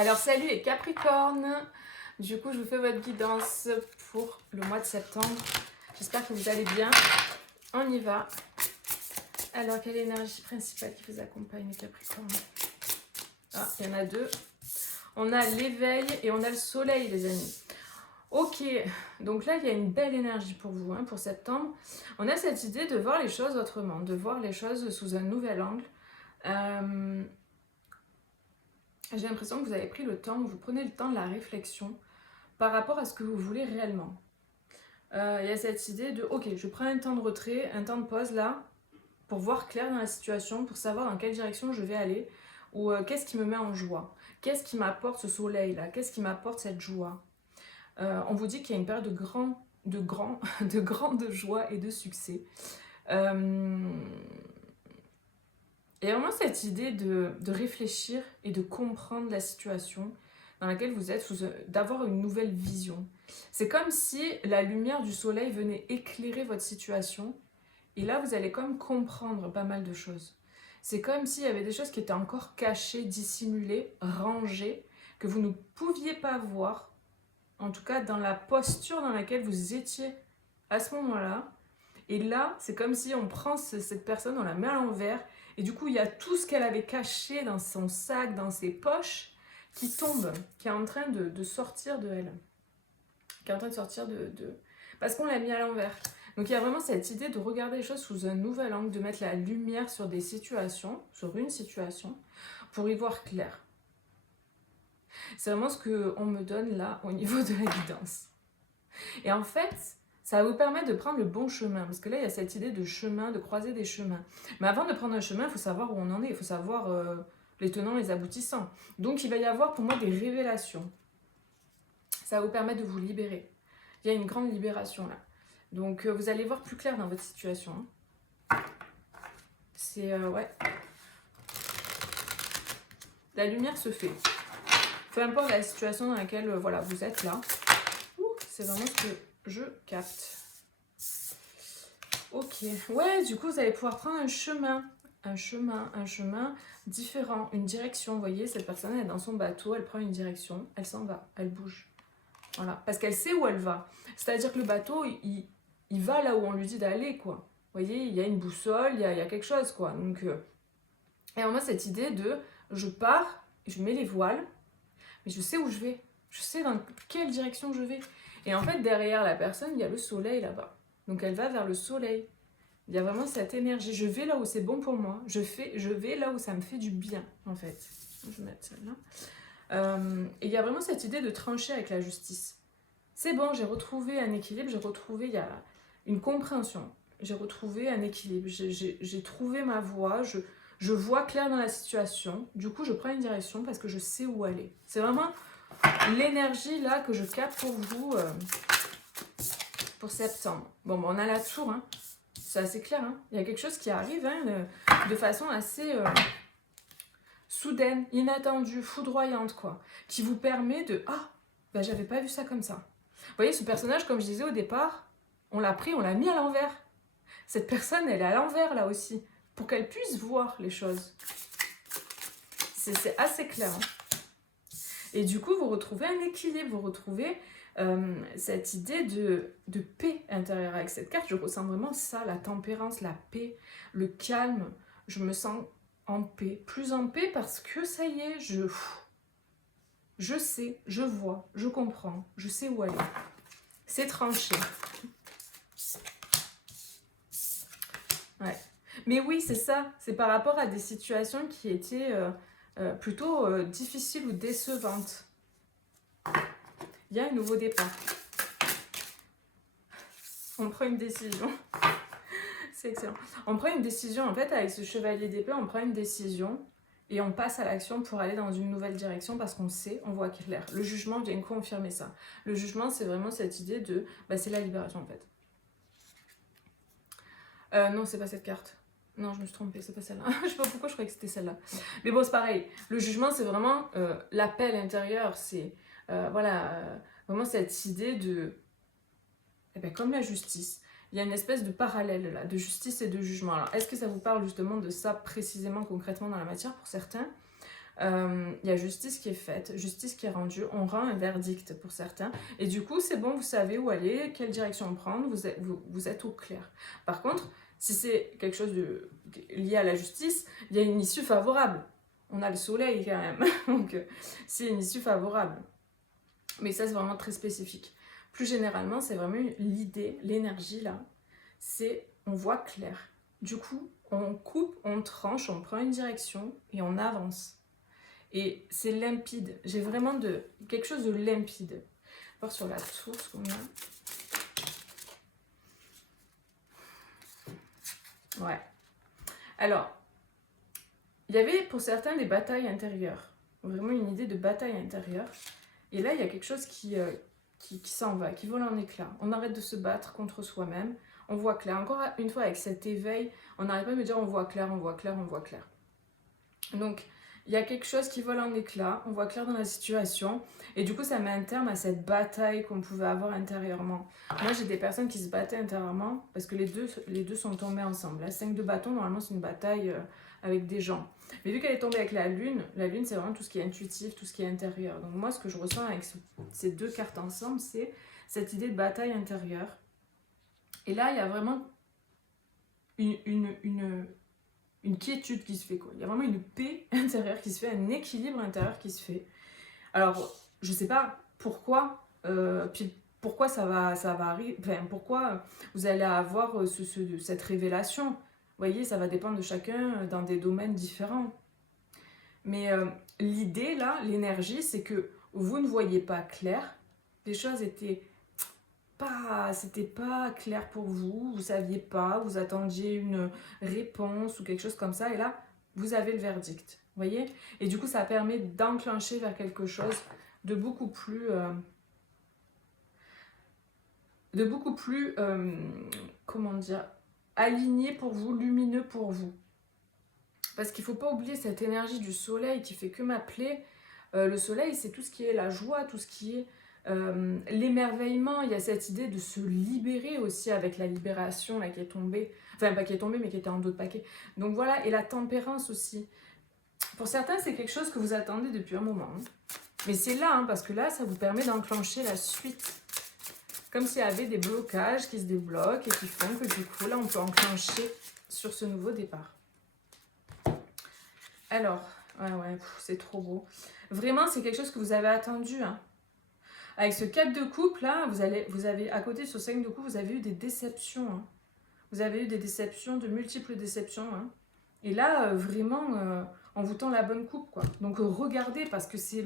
Alors salut les Capricornes, du coup je vous fais votre guidance pour le mois de septembre. J'espère que vous allez bien. On y va. Alors quelle est l'énergie principale qui vous accompagne les Capricornes? Ah, il y en a deux. On a l'éveil et on a le soleil les amis. Ok, donc là il y a une belle énergie pour vous, pour septembre. On a cette idée de voir les choses autrement, de voir les choses sous un nouvel angle. J'ai l'impression que vous avez pris le temps, vous prenez le temps de la réflexion par rapport à ce que vous voulez réellement. Il y a cette idée de, ok, je prends un temps de retrait, un temps de pause là, pour voir clair dans la situation, pour savoir dans quelle direction je vais aller, ou qu'est-ce qui me met en joie, qu'est-ce qui m'apporte ce soleil là, qu'est-ce qui m'apporte cette joie. On vous dit qu'il y a une période de grande joie et de succès. Et vraiment cette idée de réfléchir et de comprendre la situation dans laquelle vous êtes, d'avoir une nouvelle vision. C'est comme si la lumière du soleil venait éclairer votre situation et là vous allez comme comprendre pas mal de choses. C'est comme s'il y avait des choses qui étaient encore cachées, dissimulées, rangées, que vous ne pouviez pas voir, en tout cas dans la posture dans laquelle vous étiez à ce moment-là. Et là, c'est comme si on prend cette personne, on la met à l'envers, et du coup, il y a tout ce qu'elle avait caché dans son sac, dans ses poches, qui tombe, qui est en train de sortir de elle. Qui est en train de sortir parce qu'on l'a mis à l'envers. Donc il y a vraiment cette idée de regarder les choses sous un nouvel angle, de mettre la lumière sur des situations, sur une situation, pour y voir clair. C'est vraiment ce qu'on me donne là, au niveau de la guidance. Et en fait, ça va vous permettre de prendre le bon chemin. Parce que là, il y a cette idée de chemin, de croiser des chemins. Mais avant de prendre un chemin, il faut savoir où on en est. Il faut savoir les tenants, les aboutissants. Donc, il va y avoir pour moi des révélations. Ça va vous permettre de vous libérer. Il y a une grande libération là. Donc, vous allez voir plus clair dans votre situation. C'est, ouais. La lumière se fait. Peu importe la situation dans laquelle voilà, vous êtes là. C'est vraiment ce que je capte. Ok, ouais, du coup, vous allez pouvoir prendre un chemin différent, une direction. Vous voyez, cette personne, elle est dans son bateau, elle prend une direction, elle s'en va, elle bouge. Voilà, parce qu'elle sait où elle va. C'est-à-dire que le bateau, il va là où on lui dit d'aller, quoi. Vous voyez, il y a une boussole, il y a quelque chose, quoi. Donc, et on a cette idée de, je pars, je mets les voiles, mais je sais où je vais. Je sais dans quelle direction je vais. Et en fait, derrière la personne, il y a le soleil là-bas. Donc elle va vers le soleil. Il y a vraiment cette énergie. Je vais là où c'est bon pour moi. Je vais là où ça me fait du bien, en fait. Je vais mettre celle-là. Et il y a vraiment cette idée de trancher avec la justice. C'est bon, j'ai retrouvé un équilibre. Il y a une compréhension. J'ai retrouvé un équilibre. J'ai trouvé ma voie. Je vois clair dans la situation. Du coup, je prends une direction parce que je sais où aller. C'est vraiment l'énergie là que je capte pour vous pour septembre. Bon, on a la tour, c'est assez clair. Il y a quelque chose qui arrive de façon assez soudaine, inattendue, foudroyante, quoi, qui vous permet de j'avais pas vu ça comme ça. Vous voyez, ce personnage, comme je disais au départ, on l'a pris, on l'a mis à l'envers. Cette personne, elle est à l'envers là aussi, pour qu'elle puisse voir les choses. C'est assez clair. Et du coup, vous retrouvez un équilibre, vous retrouvez cette idée de paix intérieure. Avec cette carte, je ressens vraiment ça, la tempérance, la paix, le calme. Je me sens en paix, plus en paix parce que ça y est, je sais, je vois, je comprends, je sais où aller. C'est tranché. Ouais. Mais oui, c'est ça, c'est par rapport à des situations qui étaient plutôt difficiles ou décevantes. Il y a un nouveau départ. On prend une décision. C'est excellent. On prend une décision, en fait, avec ce chevalier d'épée, on prend une décision et on passe à l'action pour aller dans une nouvelle direction parce qu'on sait, on voit clair. Le jugement vient confirmer ça. Le jugement, c'est vraiment cette idée de, c'est la libération, en fait. Non, c'est pas cette carte. Non, je me suis trompée, c'est pas celle-là. Je sais pas pourquoi je croyais que c'était celle-là. Mais bon, c'est pareil. Le jugement, c'est vraiment l'appel intérieur. C'est, vraiment cette idée de... comme la justice. Il y a une espèce de parallèle là, de justice et de jugement. Alors, est-ce que ça vous parle justement de ça précisément, concrètement dans la matière pour certains ? Il y a justice qui est faite, justice qui est rendue, on rend un verdict pour certains, et du coup c'est bon, vous savez où aller, quelle direction prendre, vous êtes au clair. Par contre, si c'est quelque chose lié à la justice, il y a une issue favorable. On a le soleil quand même, donc c'est une issue favorable. Mais ça c'est vraiment très spécifique. Plus généralement, c'est vraiment l'idée, l'énergie là, c'est on voit clair. Du coup, on coupe, on tranche, on prend une direction et on avance. Et c'est limpide. J'ai vraiment quelque chose de limpide. Voir sur la source qu'on a. Ouais. Alors, il y avait pour certains des batailles intérieures. Vraiment une idée de bataille intérieure. Et là, il y a quelque chose qui s'en va, qui vole en éclats. On arrête de se battre contre soi-même. On voit clair. Encore une fois, avec cet éveil, on n'arrête pas de me dire on voit clair, on voit clair, on voit clair. Donc, il y a quelque chose qui vole en éclats, on voit clair dans la situation, et du coup ça met un terme à cette bataille qu'on pouvait avoir intérieurement. Moi j'ai des personnes qui se battaient intérieurement, parce que les deux sont tombés ensemble. La 5 de bâton, normalement c'est une bataille avec des gens. Mais vu qu'elle est tombée avec la lune c'est vraiment tout ce qui est intuitif, tout ce qui est intérieur. Donc moi ce que je ressens avec ces deux cartes ensemble, c'est cette idée de bataille intérieure. Et là il y a vraiment une quiétude qui se fait, quoi. Il y a vraiment une paix intérieure qui se fait, un équilibre intérieur qui se fait. Alors, je sais pas pourquoi, puis pourquoi ça va arriver, enfin, pourquoi vous allez avoir cette révélation. Vous voyez, ça va dépendre de chacun dans des domaines différents. Mais l'idée, là, l'énergie, c'est que vous ne voyez pas clair. Les choses c'était pas clair pour vous saviez pas, vous attendiez une réponse ou quelque chose comme ça, et là, vous avez le verdict, vous voyez? Et du coup, ça permet d'enclencher vers quelque chose de beaucoup plus, comment dire, aligné pour vous, lumineux pour vous. Parce qu'il ne faut pas oublier cette énergie du soleil qui fait que m'appeler. Le soleil, c'est tout ce qui est la joie, tout ce qui est l'émerveillement. Il y a cette idée de se libérer aussi avec la libération là, qui est tombée. Enfin, pas qui est tombée, mais qui était en dos de paquet. Donc voilà, et la tempérance aussi. Pour certains, c'est quelque chose que vous attendez depuis un moment. Hein. Mais c'est là, hein, parce que là, ça vous permet d'enclencher la suite. Comme s'il y avait des blocages qui se débloquent et qui font que du coup, là, on peut enclencher sur ce nouveau départ. Alors, ouais, c'est trop beau. Vraiment, c'est quelque chose que vous avez attendu. Hein. Avec ce 4 de coupe, là, vous avez, à côté de ce 5 de coupe, vous avez eu des déceptions. Hein. Vous avez eu des déceptions, de multiples déceptions. Hein. Et là, vraiment, on vous tend la bonne coupe, quoi. Donc, regardez, parce que c'est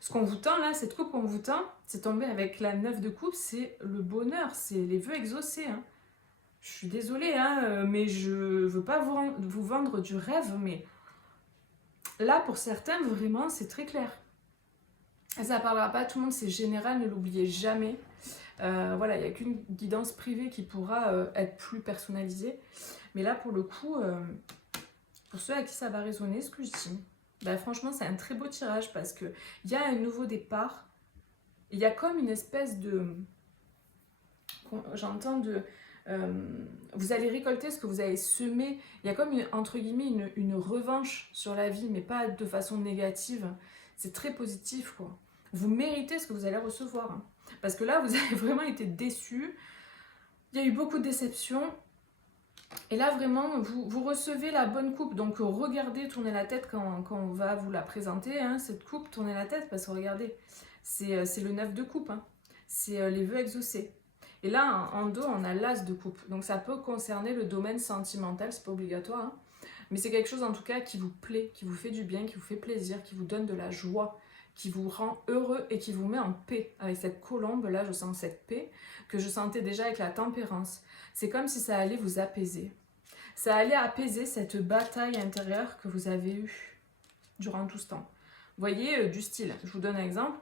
ce qu'on vous tend, là, cette coupe qu'on vous tend, c'est tombé avec la 9 de coupe, c'est le bonheur, c'est les vœux exaucés. Hein. Je suis désolée, hein, mais je veux pas vous vendre du rêve, mais là, pour certains, vraiment, c'est très clair. Ça ne parlera pas à tout le monde, c'est général, ne l'oubliez jamais. Voilà, il n'y a qu'une guidance privée qui pourra être plus personnalisée. Mais là, pour le coup, pour ceux à qui ça va résonner, ce que je dis, bah, franchement, c'est un très beau tirage parce qu'il y a un nouveau départ. Il y a comme une espèce de... J'entends de... vous allez récolter ce que vous avez semé. Il y a comme, entre guillemets, une revanche sur la vie, mais pas de façon négative. C'est très positif, quoi. Vous méritez ce que vous allez recevoir. Hein. Parce que là, vous avez vraiment été déçus. Il y a eu beaucoup de déceptions. Et là, vraiment, vous recevez la bonne coupe. Donc, regardez, tournez la tête quand on va vous la présenter. Hein, cette coupe, tournez la tête parce que regardez, c'est le 9 de coupe. Hein. C'est les vœux exaucés. Et là, en dos, on a l'as de coupe. Donc, ça peut concerner le domaine sentimental, c'est pas obligatoire. Hein. Mais c'est quelque chose, en tout cas, qui vous plaît, qui vous fait du bien, qui vous fait plaisir, qui vous donne de la joie, qui vous rend heureux et qui vous met en paix. Avec cette colombe, là, je sens cette paix que je sentais déjà avec la tempérance. C'est comme si ça allait vous apaiser. Ça allait apaiser cette bataille intérieure que vous avez eue durant tout ce temps. Vous voyez, du style, je vous donne un exemple.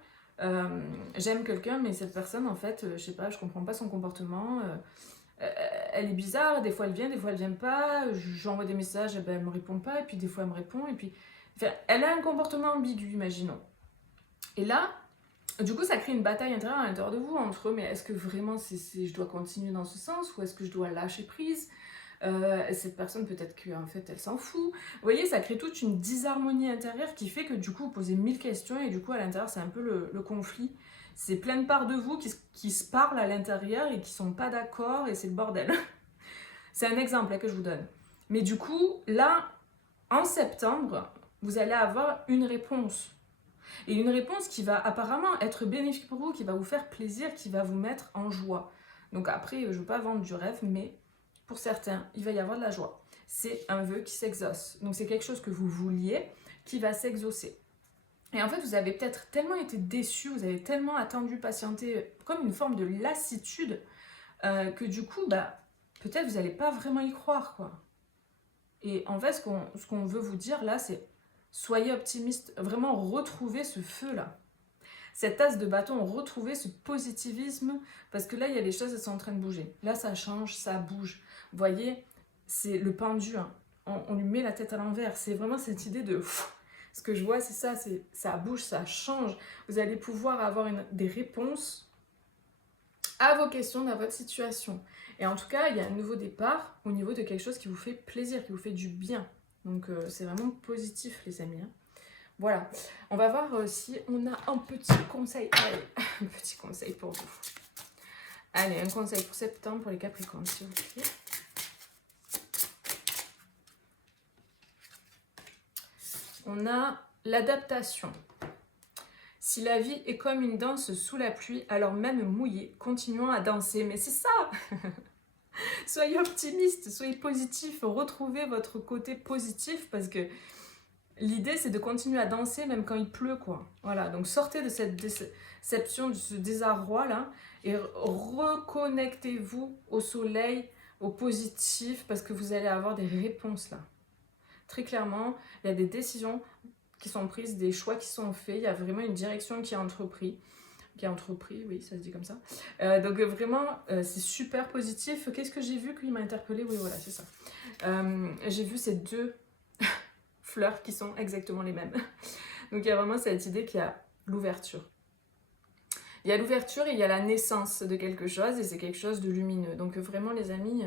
J'aime quelqu'un, mais cette personne, en fait, je sais pas, je comprends pas son comportement. Elle est bizarre, des fois elle vient, des fois elle vient pas. J'envoie des messages, et ben, elle me répond pas, et puis des fois elle me répond, et puis... Enfin, elle a un comportement ambigu, imaginons. Et là, du coup, ça crée une bataille intérieure à l'intérieur de vous, entre mais est-ce que vraiment je dois continuer dans ce sens, ou est-ce que je dois lâcher prise? Cette personne, peut-être qu'en fait, elle s'en fout. Vous voyez, ça crée toute une disharmonie intérieure qui fait que du coup, vous posez 1000 questions et du coup, à l'intérieur, c'est un peu le conflit. C'est plein de parts de vous qui se parlent à l'intérieur et qui sont pas d'accord et c'est le bordel. C'est un exemple là, que je vous donne. Mais du coup, là, en septembre, vous allez avoir une réponse. Et une réponse qui va apparemment être bénéfique pour vous, qui va vous faire plaisir, qui va vous mettre en joie. Donc après, je ne veux pas vendre du rêve, mais pour certains, il va y avoir de la joie. C'est un vœu qui s'exauce. Donc c'est quelque chose que vous vouliez, qui va s'exaucer. Et en fait, vous avez peut-être tellement été déçus, vous avez tellement attendu, patienté, comme une forme de lassitude, que du coup, peut-être vous n'allez pas vraiment y croire, quoi. Et en fait, ce qu'on veut vous dire là, c'est soyez optimiste, vraiment retrouvez ce feu-là. Cette as de bâton, retrouvez ce positivisme, parce que là, il y a les choses, elles sont en train de bouger. Là, ça change, ça bouge. Vous voyez, c'est le pendu, hein. On lui met la tête à l'envers. C'est vraiment cette idée de... Ce que je vois, c'est ça, ça bouge, ça change. Vous allez pouvoir avoir des réponses à vos questions, dans votre situation. Et en tout cas, il y a un nouveau départ au niveau de quelque chose qui vous fait plaisir, qui vous fait du bien. Donc, c'est vraiment positif, les amis, hein. Voilà, on va voir si on a un petit conseil. Allez, un petit conseil pour vous. Allez, un conseil pour septembre pour les Capricornes, s'il vous plaît. On a l'adaptation. Si la vie est comme une danse sous la pluie, alors même mouillée, continuons à danser. Mais c'est ça. Soyez optimiste, soyez positif, retrouvez votre côté positif parce que l'idée, c'est de continuer à danser même quand il pleut, quoi. Voilà, donc sortez de cette déception, de ce désarroi-là, et reconnectez-vous au soleil, au positif, parce que vous allez avoir des réponses, là. Très clairement, il y a des décisions qui sont prises, des choix qui sont faits, il y a vraiment une direction qui est entreprise, oui, ça se dit comme ça. Donc vraiment, c'est super positif. Qu'est-ce que j'ai vu qui m'a interpellée? Oui, voilà, c'est ça. J'ai vu ces deux fleurs qui sont exactement les mêmes. Donc il y a vraiment cette idée qu'il y a l'ouverture. Il y a l'ouverture et il y a la naissance de quelque chose et c'est quelque chose de lumineux. Donc vraiment les amis,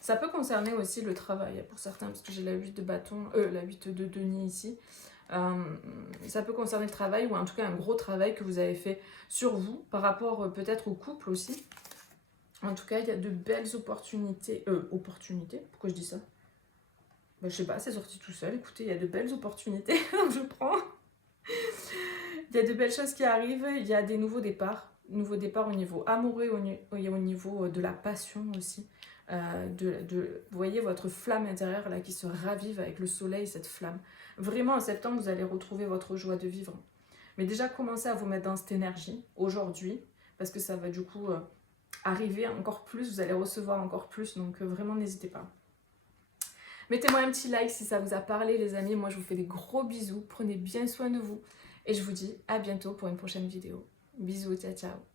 ça peut concerner aussi le travail pour certains parce que j'ai la 8 de bâton, la 8 de denier ici. Ça peut concerner le travail ou en tout cas un gros travail que vous avez fait sur vous par rapport peut-être au couple aussi. En tout cas, il y a de belles opportunités. Pourquoi je dis ça? Je sais pas, c'est sorti tout seul. Écoutez, il y a de belles opportunités, donc je prends. Il y a de belles choses qui arrivent, il y a des nouveaux départs. Nouveaux départs au niveau amoureux, au niveau de la passion aussi. Vous voyez votre flamme intérieure là qui se ravive avec le soleil, cette flamme. Vraiment en septembre, vous allez retrouver votre joie de vivre. Mais déjà, commencez à vous mettre dans cette énergie aujourd'hui, parce que ça va du coup arriver encore plus, vous allez recevoir encore plus, donc vraiment n'hésitez pas. Mettez-moi un petit like si ça vous a parlé les amis, moi je vous fais des gros bisous, prenez bien soin de vous et je vous dis à bientôt pour une prochaine vidéo. Bisous, ciao ciao.